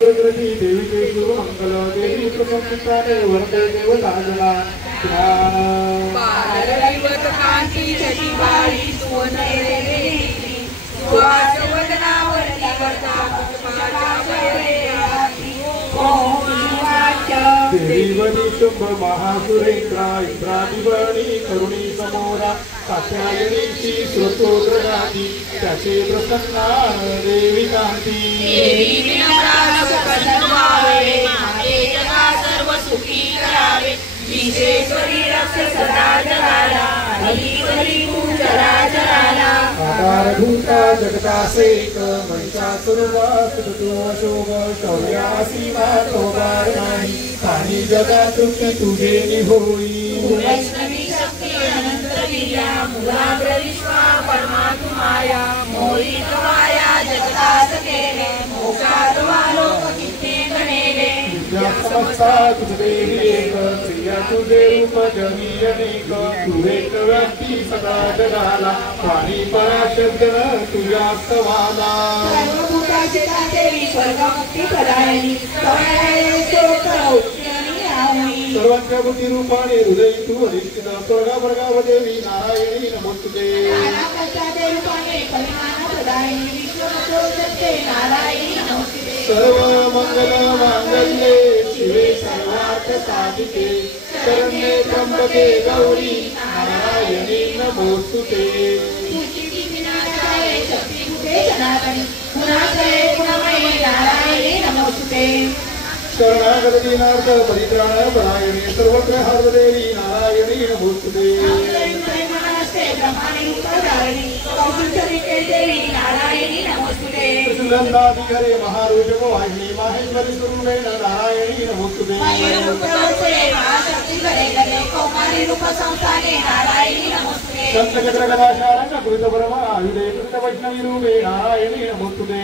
प्रकृति देवी के शुभ मंगल देवी प्रसन्नताने वरदे देवताजना पारदैवत कांती शशिबाई सुवनैरेती सुवासवदनावरती वर्ता पुष्पाचार्येयाति ओम शिवाच देवीवनी शुंभ महासुरेंद्रा इंद्रादिवनी करुणी समोरा कात्यायनी श्री श्रोतोग्रगादी त्याचे प्रसन्ना देवी कांती देवी विनाश प्रसन्नावे माते जगा सर्व सुखी करावे विश्वेश्वरी रक्ष सदा जगाला हरी चराचराला आधारभूता जगदासेक महिषासुरवासुतो शोभ शौर्यासी मातोबार नाही पाणी जगा तृप्ती तुझे निहोई वैष्णवी शक्ती अनंत वीर्या मुलाग्र विश्वा परमात्मा माया मोहित माया जगदास केले मोक्षात वालोक किती गणेले समस्ता तुझे एक प्रिया तुझे रूप जनी अनेक तू एक व्यक्ती सदा जगाला पाणी पराशब्द तुझ्या स्तवाला सर्वभूताचे देवी स्वर्गमुक्ती प्रदायिनी सर्वांच्या बुद्धी रूपाने हृदय तू अधिष्ठित स्वर्गा वर्गाव देवी नारायणी नमोस्तुते सर्व मंगल मांगल्ये शिवे सर्वार्थ साधिके शरण्ये त्र्यंबके गौरी नारायणी नमोस्तुते शरणागत दीनार्थ परित्राण परायणे सर्वत्र हरदेवी नारायणी नमोस्तुते सुगंधादि हरे महारुषभ वाहिनी माहेश्वरी स्वरूपेण नारायणी नमोस्तुते संतचक्र गदाशारंग कृत परमा आयुधे कृत वैष्णवी रूपे नारायणी नमोस्तुते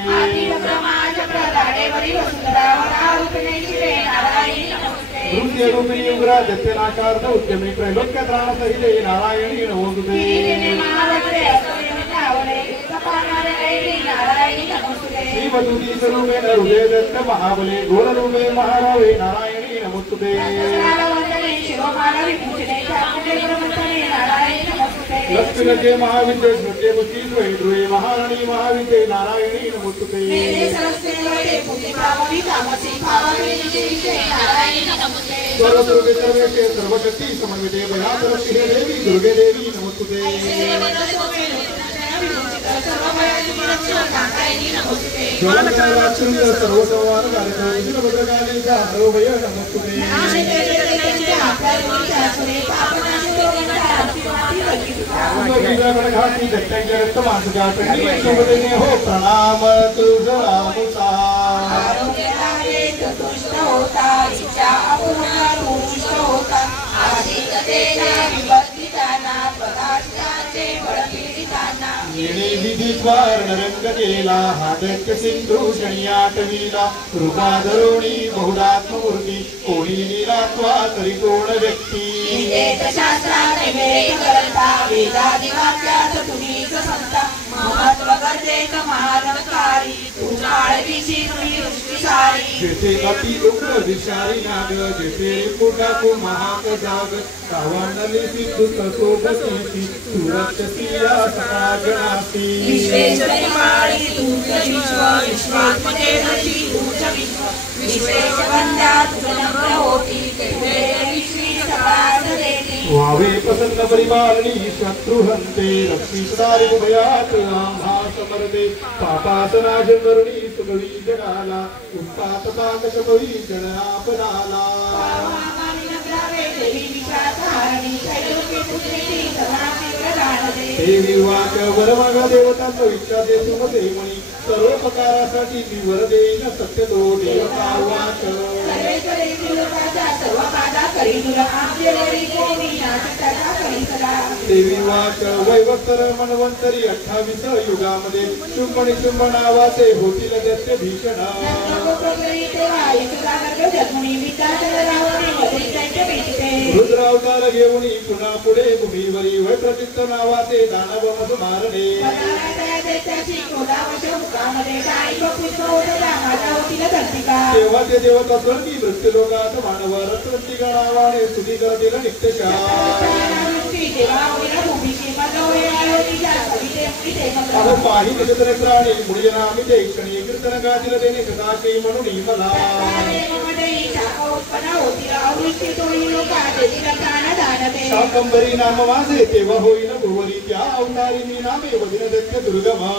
नृत्य रूपिणी उग्रा दत्यनाचार्थ उद्यमी त्रैलोक्य त्राण सहिते नारायणी नमोस्तुते श्रीवधूती स्वरूपेण हृदय दत्त महाबले घोररूपे महारावे नारायणी नमोस्तुते लक्ष्मीलक्ष्मी महाविद्ये स्मृते बुद्धि ध्रुवे महाराणी महाविद्ये नारायणी नमोस्तुते सर्वदुर्गे सर्वेशे सर्वशक्ति समन्विते भयातरक्षे देवी दुर्गे देवी नमोस्तुते सर्वसंवाद कार्यक्रम भद्रकालीचा हरोभय नमोस्तुते घाटी दत्तांच्या रक्त माणसाच्या सोबतीने हो प्रणाम तुझा आमुचा विधीद्वार नरंग केला हादक्य सिंधू शणी आठवीला कृपाधरोणी बहुडात्ममूर्ती कोणी नीलात्वा तरी कोण व्यक्ती जेथे अति उग्र विषारी नाग जेथे पुटाकू महाकजाग कावांडली सिद्धू कसोबती सुरक्षसिया सकागणासी विश्वेश्वरी माळी तुझ विश्व विश्वात्मके नशी तुझ विश्व विश्वेशवंदा तुझ नम्र होती तेथे विश्वी सकास देती वावे प्रसन्न परिपालनी शत्रुहंते रक्षितारी उभयात आम्हा समर्थे पापासनाश करुणी सुखवी जगाला उत्पात पाकशपवी जनापदाला देवी वाच वरमागा देवतांचा इच्छा देतो मध्ये म्हणी सर्वोपकारासाठी मी वर देईन सत्य तो देवता वाच देवी वाच वैवत्तर मनवंतरी 28 युगामध्ये चुंबणी चुंब नावाचे होतील दैत्य भीषण रुद्रावतार घेऊन पुन्हा पुढे भूमीवरी वय प्रचित्त नावाचे दानव मज मारणे तेव्हा ते देवता स्वर्गी मृत्यू लोकात मानव रत्नंतिका नावाने स्तुती करतील नित्यशा पाही नक्षत्र प्राणी मुळीना आम्ही क्षणी कीर्तन गातील देणे सदाशी म्हणून मला शाकंबरी नाम माझे तेव्हा होईन भुवरी त्या अवतारी मी नामे वदिन दत्त दुर्गमा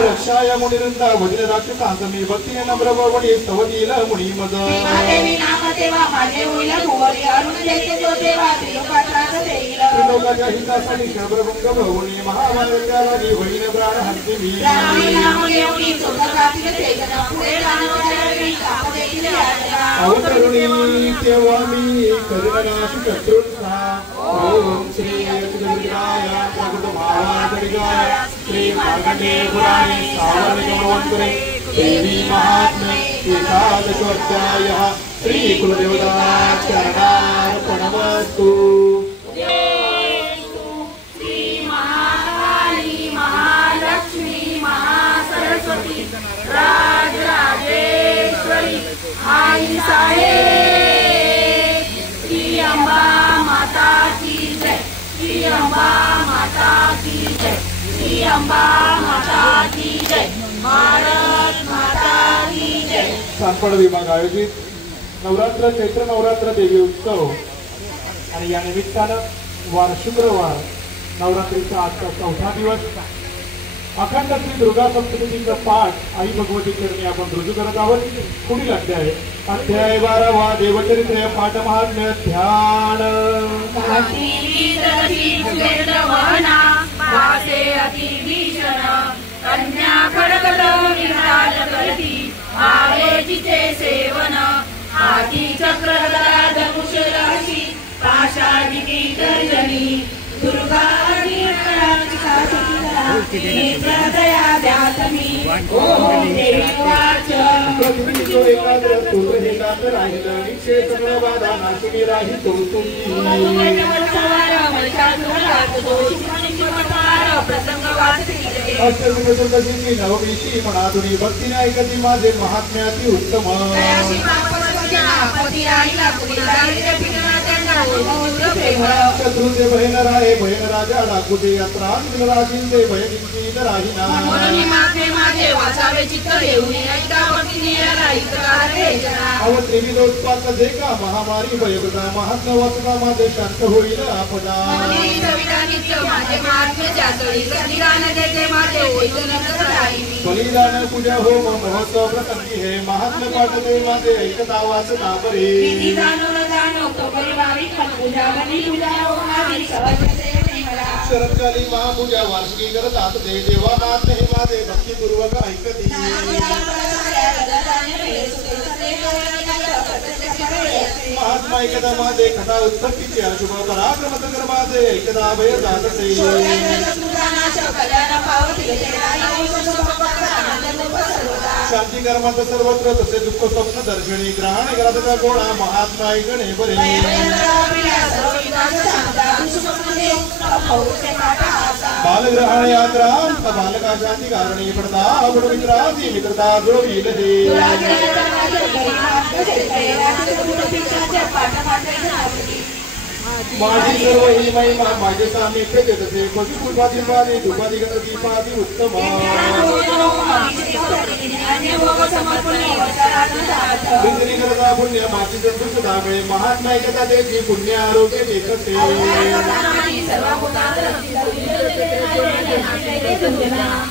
रक्षाया मुनिरंदा वदिन राक्षसांस मी भक्तीने नम्र बवणी स्तवतीला मुनी मद त्रिलोकाच्या हितासाठी शब्रभंग भवनी महामानंदाला होईन प्राण हंती मी अवतरुणी तेव्हा मी करुणनाश शत्रूंचा ओम श्री अच्युताय प्रगतभावादरिगाय श्री मार्कंडे पुराणे सावरणगमवंतरे देवी महात्म्य एकादशोऽध्यायः श्री कुलदेवता चरणार्पणमस्तु। श्री महाकाली महालक्ष्मी महासरस्वती राजराजेश्वरी आई साहेब श्री अंबा माता की जय श्री अंबा माता की जय श्री अंबा माता की जय भारत माता की जय। सांपड विभाग आयोजित नवरात्र चैत्र नवरात्र देवी उत्सव आणि या निमित्तानं वार शुक्रवार नवरात्रीचा आजचा 4था दिवस अखंड श्री दुर्गा सप्तशतीचा पाठ आई भगवती चरणी आपण रुजू करत आहोत। पुढील अध्याय 12वा देवचरित्र पाठ महात्म्य ध्यान कन्या खडगद विराज करती आवे जिचे सेवन हाती चक्र धनुष राशी पाशादिकी गर्जनी दुर्गा दया व्यासमी ओम देवी वाच नवमीची मनातुनी भक्तीने ऐकती माझे महात्म्याची उत्तम शत्रूचे बहीण राहे बहीण राजा राखुते यात्रा राजींचे भयनिंचित राहिना अवत्रिविदोत्पात जे का महामारी भयगदा महात्मा वाचना माझे शांत होईल आपदा बलिदान पूजा होम महोत्सव प्रसंगी हे महात्मा पाठते माझे ऐकता वाचना बरे शरदकाली महापूजा वार्षिकी करतात ते देवा मात हे माझे भक्तीपूर्वक ऐकती महात्मा ऐकदा माझे कथा उत्पत्तीचे शुभ पराक्रम कर माझे ऐकदा भय जातसे शांती कर्मात सर्वत्र तसे दुःख स्वप्न दर्शनी ग्रहण ग्रहचा गोळा महात्मा ऐकणे बरे बालग्रहण यात्रा बालका शांती कारणी पडता गुण मित्राची मित्रता जुळवील माझी सर्व ही महिमा माझे सामिप्य देतसे पशुपुष्पातील माझे धुपादी दीपादी उत्तम करता पुण्य माझी जंतुसुधागळे महात्मा ऐकता देती पुण्य आरोग्य देतसे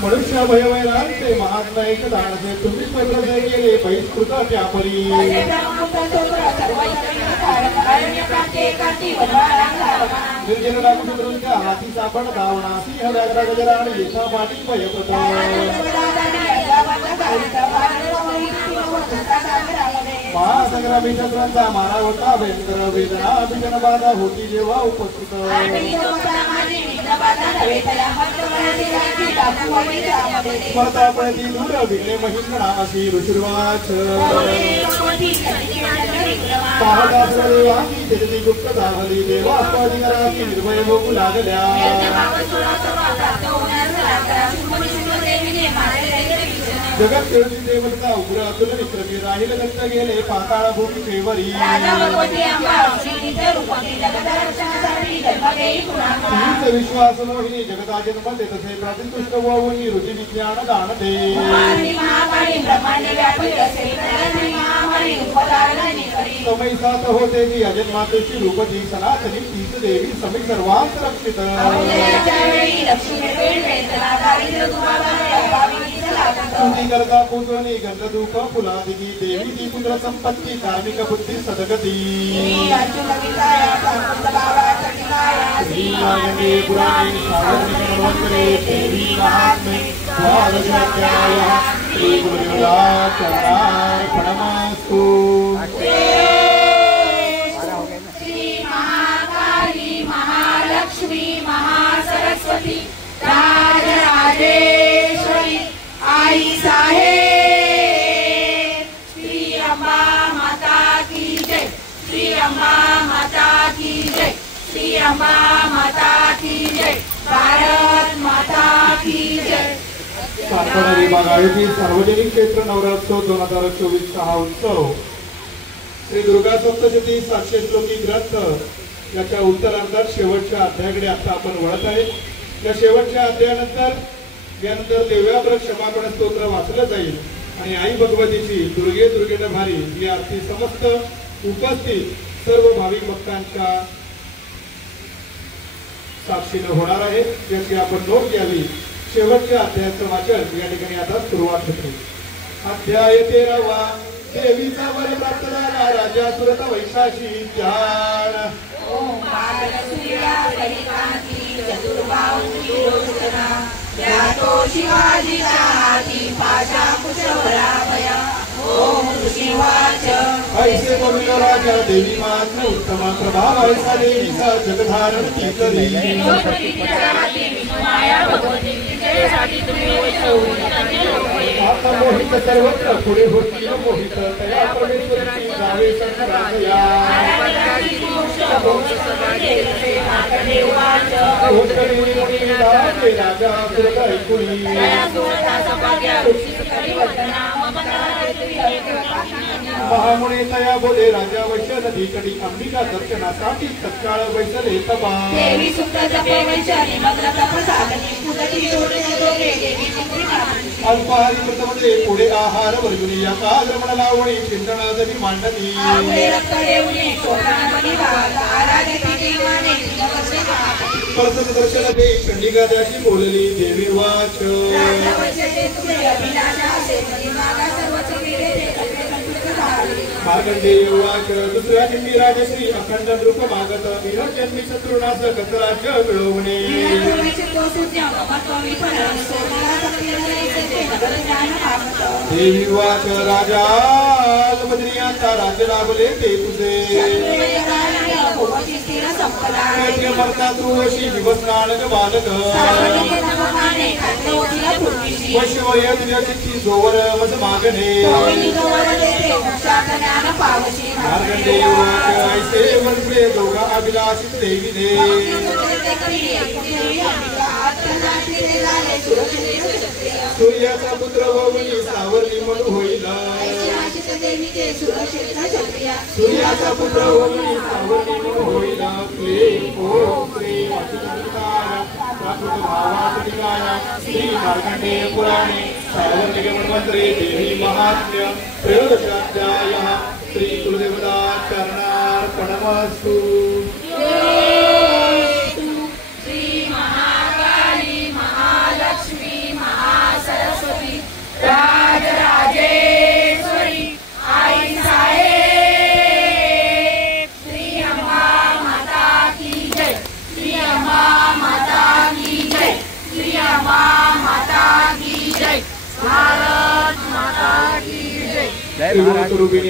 मनुष्य भयवैरांचे महात्मा ऐकता तुम्ही स्वर्ग गेले बहिष्कृत त्यापरी निर्जन डाकुटुंबा हाती सापड धावणा सिंह व्याघ्र गजरा आणि येथा पाठी भयप्रत महासंग्रामीच्या ग्रंथा मारा होता भयंकर वेदना भीषण बाधा होती जेव्हा उपस्थित स्मरतापणती दूर विघ्ने महिष्णा अशी ऋषिर्वाच पाहता सर्वदेवांगी तेजती गुप्त दाहली देवास्वादिकराती निर्भय भोगू लागल्या जगत खेळती देवता उग्र अतुल विक्रमी राहील दत्त गेले पाताळ भूमी फेवरी तीच विश्वास मोहिनी जगताचे मध्ये तसे प्राचीन तुष्ट वाहुनी ऋषी विज्ञान दान दे समय सात होते की अजन्मातेची रूपती सनातनी तीच देवी समी सर्वांत रक्षित स्तुती करता पूजनी गंधधूप फुलादिगी देवी ती पुत्र संपत्ती कार्मिक बुद्धी सदगती श्री पुराणे सावर्णिके देवी महात्म्ये द्वादशाध्यायः श्री गुरुदेवार्पणमस्तु। श्री महाकाली महालक्ष्मी महासरस्वती राजराजेश्वरी आई साहेब श्री अम्बा माता की जय श्री अम्बा माता की जय श्री अम्बा माता की जय भारत माता की जय। सातबारा विभाग आयोजित सार्वजनिक क्षेत्र नवरात्रोत्सव 2024 हा उत्सव श्री दुर्गा सप्तशती 700 श्लोकी ग्रंथ याच्या उत्तरार्धात शेवटच्या अध्यायाकडे आता आपण वळत आहे। या शेवटच्या अध्यायानंतर यानंतर देव्यावर क्षमापण स्तोत्र वाचलं जाईल आणि आई भगवतीची दुर्गे दुर्गेट भारी ही आरती समस्त उपस्थित सर्व भाविक भक्तांच्या साक्षीने होणार आहे, याची आपण नोंद घ्यावी। शेवटच्या अध्यायाचं वाचन या ठिकाणी आता सुरुवात होते। अध्याय 13वा देवीचा वर प्राप्त झाला राजा सुरत वैशाशी ध्यान ओम बालसूर्या परिकांती चतुर्बाहुंची रोषणा यातो शिवाजीचा हाती पाशा कुशवराभया ओम ऋषिवाच ऐसे पवित्र राजा देवी मात्र उत्तम प्रभाव ऐसा देवीचा जगधारण ती करी आता मोहित सर्वत्र पुढे होती मोहित तया परमेश्वरी गावे संतराया राजा सुरत ऐकुनी महामुने तया बोले राजा वैश्य नदी कडी अंबिका दर्शनासाठी तत्काळ वैसले तबा देवी सुक्त जपे वैशाली मग्न तपसागनी फुलती जोडे दोघे देवी अल्पहारी व्रतमध्ये पुढे आहार वर्जुनी या काग्रमण लावणी चिंतन जरी मांडणी प्रसन्न दर्शन दे चंडिका त्याशी बोलली देवी वाच मार्कंडेय वाच दुसऱ्या दिंडी राजश्री अखंड नृप मागत जन्मी शत्रुनाश कचराज्य मिळवणे देवी वाच राजा बद्रियांचा राज्य लाभले ते तुझे मरता तृषी दिवसनाळ बालक वैश्वय तुझ्या चिठ्ठी जोवर मज मागणे मार्कंडेय वाच ऐसे म्हणले दोघा अभिलाषित देवीने सूर्याचा पुत्र होऊन सावरली म्हणून होईल सूर्याचा पुत्र होऊन सावरली म्हणून होईल श्री मार्कंडेय पुराणे सार्वजनिक मन्वंतरे देवी महात्म्य त्रयोदशाध्यायः श्री गुरुदेवदाचरणार्पणमस्तु। श्री महाकाली महालक्ष्मी महासरस्वती राजराजेश्वरी आई साहेब श्री अम्बा माता की जय श्री अम्बा माता की जय श्री अम्बा माता की जय भारत माता की जय। रूपिणी